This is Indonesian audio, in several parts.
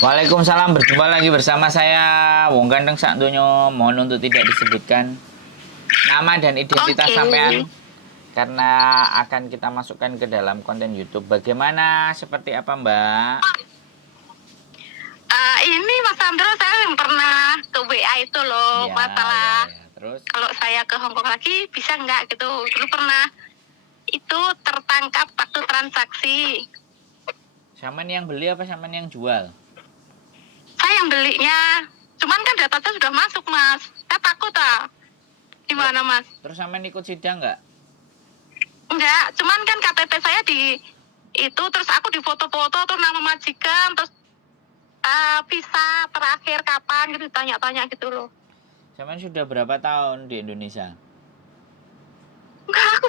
Waalaikumsalam, berjumpa lagi bersama saya Wong Ganteng sak donya. Mohon untuk tidak disebutkan nama dan identitas Oke. sampean karena akan kita masukkan ke dalam konten YouTube. Bagaimana, seperti apa, Mbak? Ini Mas Sandro, saya yang pernah ke WA itu loh, Ya, masalah ya. Terus kalau saya ke Hongkong lagi bisa nggak gitu. Dulu pernah itu tertangkap waktu transaksi. sampean yang beli apa sampean yang jual? Saya yang belinya, cuman kan datanya sudah masuk Mas. Saya takut Gimana Mas? Terus sampean ikut sidang nggak? Enggak, cuman kan KTP saya di itu, terus aku di foto-foto, terus nama majikan, terus visa terakhir kapan gitu, tanya-tanya gitu loh. Sampean sudah berapa tahun di Indonesia? Enggak, aku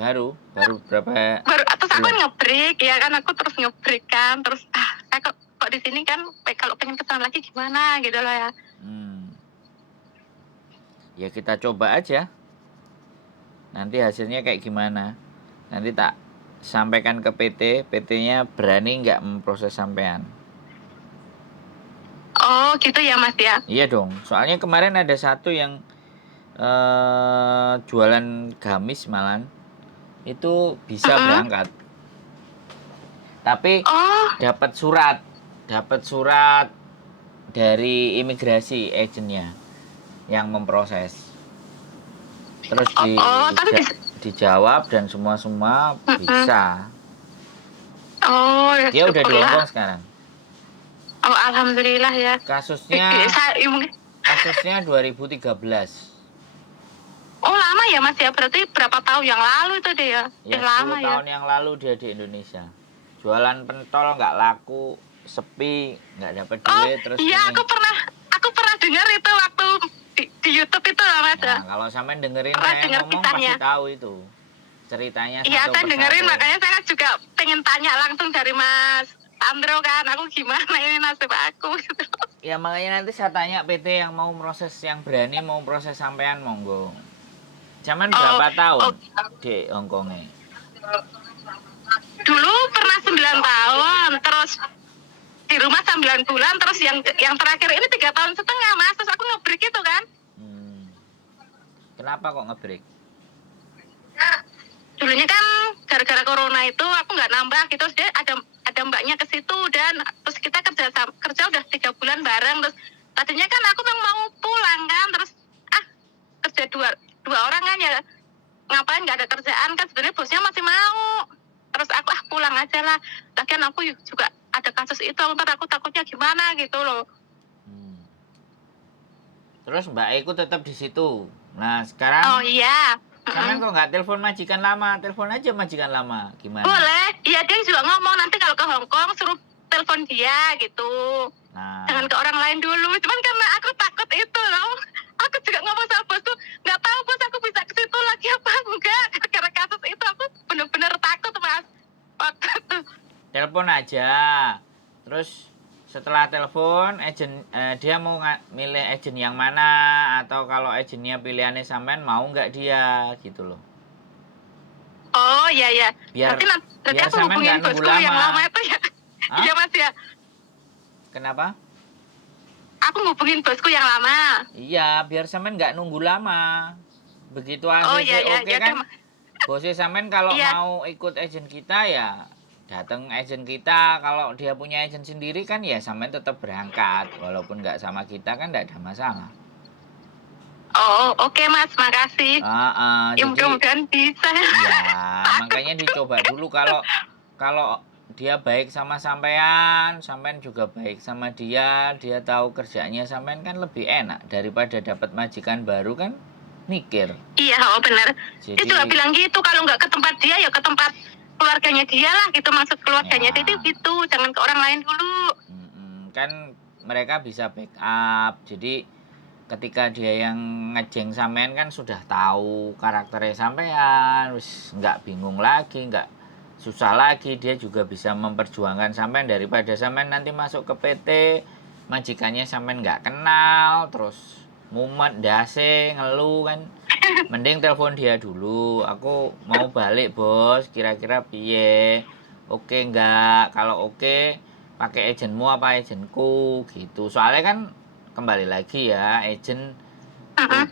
Baru berapa? terus aku bulan? ngebreak ya kan, aku terus ngebreak kan, terus saya kok di sini kan kalau pengen kesana lagi gimana gitu loh ya. Ya kita coba aja. Nanti hasilnya kayak gimana? Nanti tak sampaikan ke PT. PT-nya berani nggak memproses sampean? Oh gitu ya Mas ya. Iya dong. Soalnya kemarin ada satu yang jualan gamis malan itu bisa berangkat. Tapi Oh, dapat surat dari imigrasi agentnya yang memproses. Terus tapi bisa. dijawab dan semua bisa. Oh ya, Dia udah di syukurlah. Hongkong sekarang. Oh alhamdulillah ya. Kasusnya 2013. Oh lama ya Mas ya, berarti berapa tahun yang lalu itu dia ya? Ya 10 Lama ya. tahun yang lalu dia di Indonesia. Jualan pentol nggak laku, sepi, nggak dapat duit, terus iya, ini. aku pernah dengar itu waktu di YouTube itu lah Mas. Nah, kalau sampean dengerin pernah saya dengar ngomong kisahnya. pasti tahu itu. Ceritanya Iya, satu saya dengerin, persatu. makanya saya juga pengen tanya langsung dari Mas Andro kan, aku gimana ini nasib aku gitu. Ya makanya nanti saya tanya PT yang mau proses, yang berani mau proses sampean, monggo. Zaman berapa tahun di Hongkongnya? Dulu pernah 9 tahun, terus di rumah 9 bulan, terus yang terakhir ini 3,5 tahun Mas, terus aku nge-break itu kan. Kenapa kok nge-break? Dulunya kan gara-gara corona itu aku nggak nambah gitu, terus dia ada mbaknya ke situ, dan terus kita kerja udah 3 bulan bareng, terus tadinya kan aku memang mau pulang kan, terus kerja dua orang kan ya, ngapain, nggak ada kerjaan kan, sebenarnya bosnya masih mau, terus aku pulang aja lah, lagian aku juga ada kasus itu, ntar aku takutnya gimana gitu loh. Terus Mbak Eko tetap di situ. Nah sekarang Oh iya. sampean kok nggak telepon majikan lama? Telepon aja majikan lama. Gimana? Boleh. Iya, dia juga ngomong nanti kalau ke Hongkong suruh telepon dia gitu. Nah, Jangan ke orang lain dulu. Cuman karena aku takut itu loh. Aku juga ngomong sama bosku, nggak tahu bos aku bisa ke situ lagi apa enggak. Gara-gara kasus itu aku bener-bener takut Mas. Waktu itu. telepon aja. Terus setelah telepon, dia mau milih agen yang mana, atau kalau agennya pilihannya sampean mau nggak dia gitu loh. Oh iya ya. Biar Nanti aku sampean hubungin nggak nunggu bosku yang lama lama. itu ya. Hah? Iya Mas ya. Kenapa? Aku ngubungin bosku yang lama. Iya, biar sampean nggak nunggu lama. Begitu Oh iya ACC ya. oke kan? Bosnya sampean kalau Iya. mau ikut agen kita ya datang agen kita. Kalau dia punya agen sendiri kan ya sampean tetap berangkat. Walaupun nggak sama kita kan nggak ada masalah. Oh oke Mas, makasih. Ya Jadi mudah-mudahan bisa. ya makanya dicoba dulu. Kalau dia baik sama sampean, sampean juga baik sama dia, dia tahu kerjanya sampean, kan lebih enak daripada dapat majikan baru kan mikir. Iya, benar. Dia juga bilang gitu, kalau nggak ke tempat dia ya ke tempat keluarganya dia lah gitu, maksud keluarganya dia gitu, jangan ke orang lain dulu. Kan mereka bisa backup, jadi ketika dia yang ngejeng sampean kan sudah tahu karakternya sampean, wis nggak bingung lagi, nggak susah lagi, dia juga bisa memperjuangkan sampean daripada sampean nanti masuk ke PT majikannya sampean nggak kenal, terus mumet dase ngeluh kan. Mending telepon dia dulu, aku mau balik bos, kira-kira piye, oke nggak? Kalau oke pakai agentmu apa agentku gitu. Soalnya kan kembali lagi ya, agent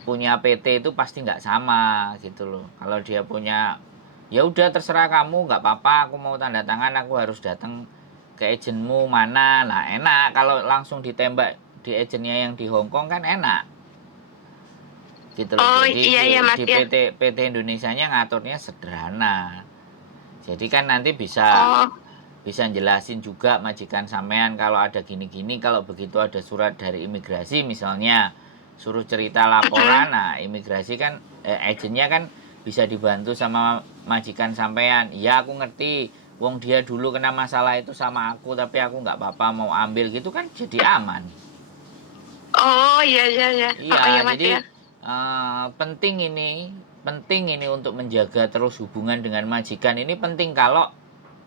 punya PT itu pasti nggak sama gitu loh. Kalau dia punya, ya udah terserah kamu, nggak apa-apa, aku mau tanda tangan, aku harus datang ke agentmu mana. Nah enak kalau langsung ditembak di agentnya yang di Hong Kong kan enak gitu loh. Oh Jadi iya ya Mas di ya. PT Indonesianya ngaturnya sederhana. Jadi kan nanti Oh, bisa jelasin juga majikan sampean kalau ada gini-gini, kalau begitu ada surat dari imigrasi misalnya, suruh cerita laporan. Nah imigrasi kan agennya kan bisa dibantu sama majikan sampean. Ya aku ngerti, wong dia dulu kena masalah itu sama aku tapi aku nggak apa-apa mau ambil gitu kan, jadi aman. oh iya iya ya. Oh iya Iya, Mas jadi ya. penting ini untuk menjaga terus hubungan dengan majikan ini penting kalau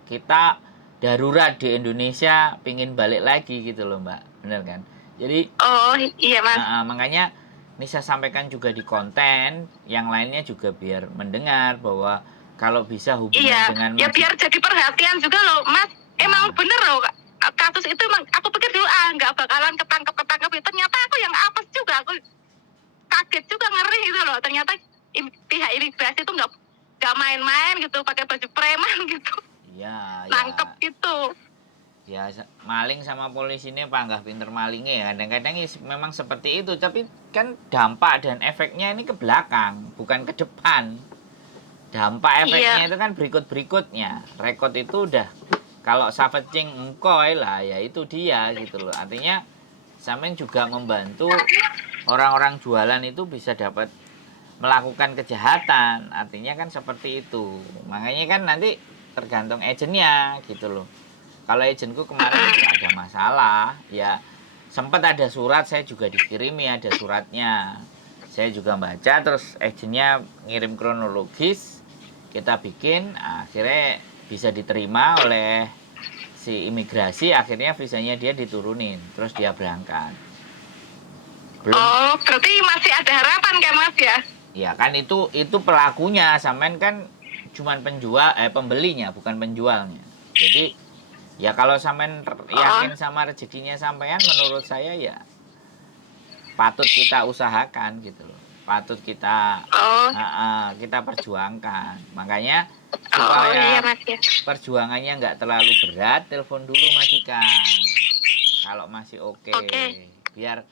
kita darurat di Indonesia pingin balik lagi gitu loh Mbak, bener kan? Jadi Oh iya Mas. makanya ini saya sampaikan juga di konten yang lainnya juga biar mendengar bahwa kalau bisa hubungan Iya, dengan ya biar jadi perhatian juga loh Mas. Emang nah, bener loh kasus itu, emang aku pikir dulu nggak bakalan ketangkep itu, ternyata aku yang apes juga, aku kaget juga, ngeri gitu loh, ternyata pihak imigrasi itu nggak main-main gitu, pakai baju preman gitu, ya nangkep gitu. ya maling sama polisi ini panggah pinter malingnya ya, kadang-kadang memang seperti itu, tapi kan dampak dan efeknya ini ke belakang bukan ke depan. Dampak efeknya Iya. itu kan berikut-berikutnya. Rekod itu udah, kalau savaging engkoy lah ya itu dia gitu loh. Artinya sampean juga membantu orang-orang jualan itu bisa dapat melakukan kejahatan. Artinya kan seperti itu. Makanya kan nanti tergantung agentnya gitu loh. Kalau agentku kemarin nggak ada masalah, ya sempat ada surat, saya juga dikirimi ada suratnya. Saya juga baca, terus agentnya ngirim kronologis, kita bikin, akhirnya bisa diterima oleh si imigrasi, akhirnya visanya dia diturunin, terus dia berangkat. Belum, Oh, berarti masih ada harapan kan Mas ya? ya kan itu pelakunya, sampean kan cuman pembelinya bukan penjualnya. Jadi ya kalau sampean Oh, yakin sama rezekinya sampean, menurut saya ya patut kita usahakan gitu loh. Patut kita oh, kita perjuangkan. Makanya oh iya supaya Mas ya. perjuangannya nggak terlalu berat, telepon dulu majikan. Kalau masih oke, Oke. biar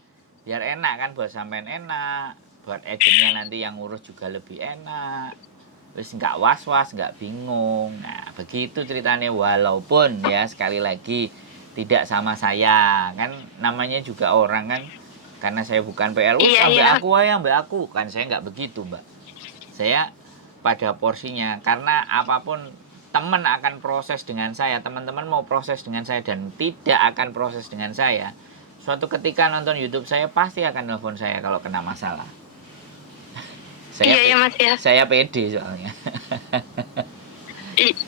biar enak kan, buat sampean enak, buat agentnya nanti yang ngurus juga lebih enak. Terus nggak was-was, nggak bingung. Nah, begitu ceritanya, walaupun ya sekali lagi tidak sama saya. Kan namanya juga orang kan, karena saya bukan PLU, Iya sampai iya. aku aja, sampai aku. Kan saya nggak begitu, Mbak. Saya pada porsinya, karena apapun teman akan proses dengan saya, teman-teman mau proses dengan saya dan tidak akan proses dengan saya, suatu ketika nonton YouTube saya pasti akan nelfon saya kalau kena masalah. saya Iya iya Mas ya. saya pede soalnya.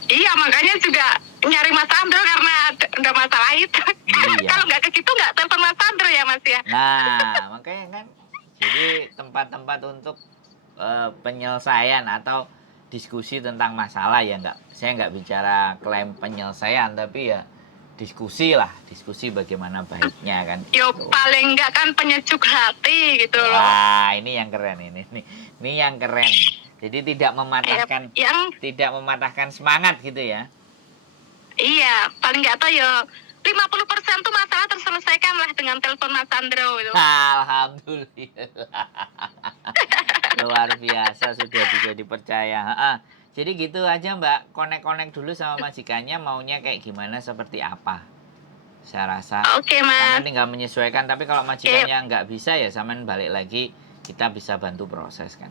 Iya, makanya juga nyari Mas Andro karena ada masalah itu. Kalau Iya, nggak ke situ nggak telepon Mas Andro ya Mas ya. nah makanya kan, jadi tempat-tempat untuk penyelesaian atau diskusi tentang masalah, ya nggak, saya nggak bicara klaim penyelesaian, tapi ya diskusi bagaimana baiknya kan Yo gitu. paling nggak kan penyejuk hati gitu loh. Wah, ini yang keren ini yang keren. Jadi Ya, yang tidak mematahkan semangat gitu ya. iya paling nggak tahu ya 50% tuh masalah terselesaikan lah dengan telepon Mas Andro itu. Alhamdulillah. Luar biasa, sudah bisa dipercaya. Jadi gitu aja Mbak, konek-konek dulu sama majikannya maunya kayak gimana, seperti apa. Saya rasa Oke sampean Mas. tinggal menyesuaikan, tapi kalau Oke, majikannya nggak bisa ya sampean balik lagi, kita bisa bantu proses kan.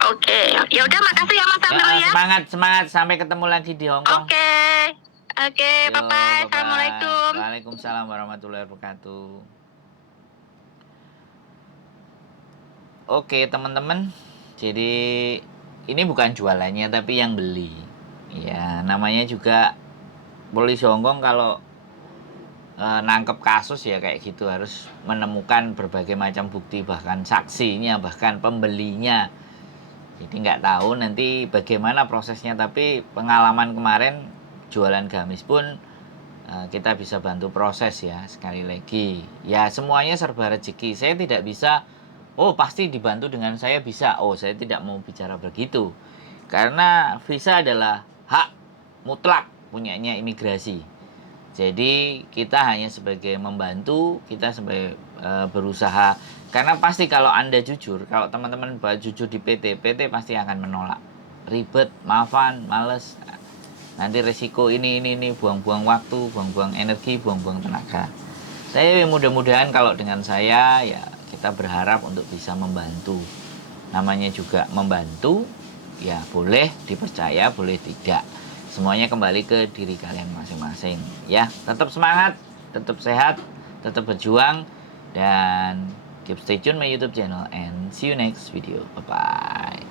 oke. Ya udah, makasih ya Mas Andro ya. Semangat, semangat, sampai ketemu lagi di Hong Kong. Oke. Oke, Yo, bye bye. bye bye. Assalamualaikum. Waalaikumsalam warahmatullahi wabarakatuh. Oke teman-teman, jadi ini bukan jualannya tapi yang beli. Ya namanya juga polisi Hongkong, kalau nangkep kasus ya kayak gitu, harus menemukan berbagai macam bukti, bahkan saksinya, bahkan pembelinya. Jadi nggak tahu nanti bagaimana prosesnya, tapi pengalaman kemarin jualan gamis pun kita bisa bantu proses ya. Sekali lagi ya, semuanya serba rezeki. Saya tidak bisa pasti dibantu dengan saya bisa. Saya tidak mau bicara begitu, karena visa adalah hak mutlak punyanya imigrasi. Jadi kita hanya sebagai membantu, kita sebagai berusaha. Karena pasti kalau Anda jujur, kalau teman-teman jujur di PT pasti akan menolak. Ribet, maafan, males. Nanti resiko ini, buang-buang waktu, buang-buang energi, buang-buang tenaga. Saya mudah-mudahan kalau dengan saya, ya kita berharap untuk bisa membantu. Namanya juga membantu, ya boleh dipercaya, boleh tidak. Semuanya kembali ke diri kalian masing-masing. Ya, tetap semangat, tetap sehat, tetap berjuang, dan keep stay tune my YouTube channel, and see you next video. Bye-bye.